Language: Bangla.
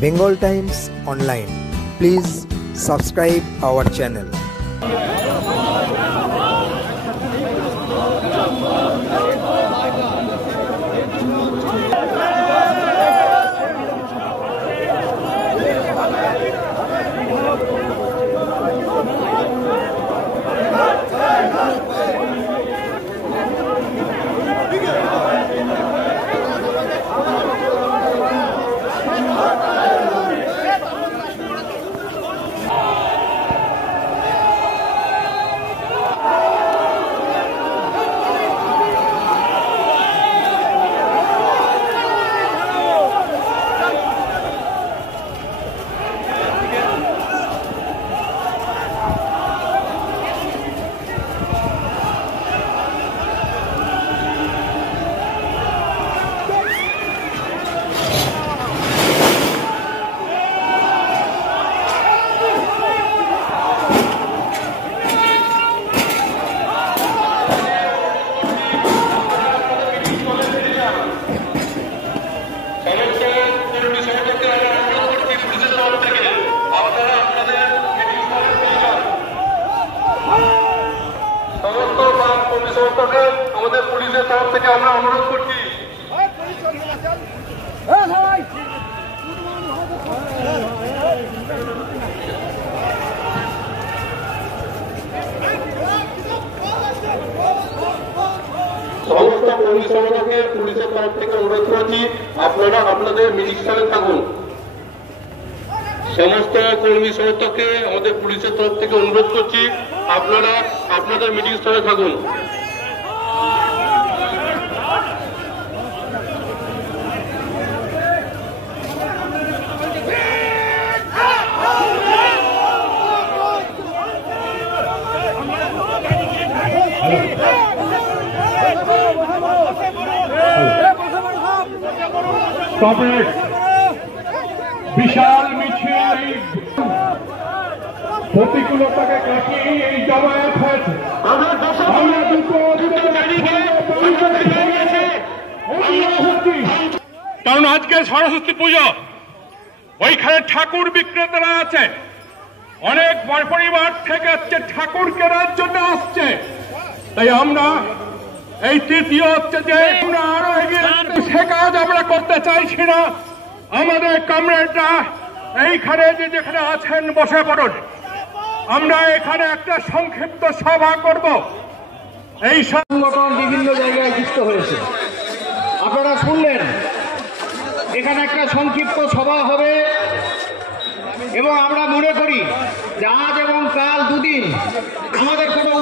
Bengal Times Online. Please subscribe our channel. আমাদের পুলিশের তরফ থেকে আমরা অনুরোধ করছি সমস্ত কর্মী সমর্থককে পুলিশের তরফ থেকে অনুরোধ করছি আপনারা আপনাদের মিটিং স্থলে থাকুন। সমস্ত কর্মী সমর্থককে আমাদের পুলিশের তরফ থেকে অনুরোধ করছি আপনারা আপনাদের মিটিং স্থলে থাকুন। তবে বিশাল মিছিল প্রতিকূলতাকে কাটিয়ে এই জমায়েত হয়েছে। কারণ আজকে সরস্বতী পুজো, ওইখানে ঠাকুর বিক্রেতারা আছে, অনেক পরিবার থেকে ঠাকুর কেনার জন্য আসছে। তাই আমরা এই তৃতীয় হচ্ছে যে আমরা আরো এগিয়ে সে কাজ আমরা করতে চাইছি না। আমাদের কমরেডরা এইখানে যেখানে আছেন বসে পড়ুন। আমরা এখানে একটা সংক্ষিপ্ত সভা করব। এই সংগঠন বিভিন্ন জায়গায় যুক্ত হয়েছে, আপনারা শুনলেন। এখানে একটা সংক্ষিপ্ত সভা হবে এবং আমরা মনে করি যে আজ এবং কাল দুদিন আমাদের কোনো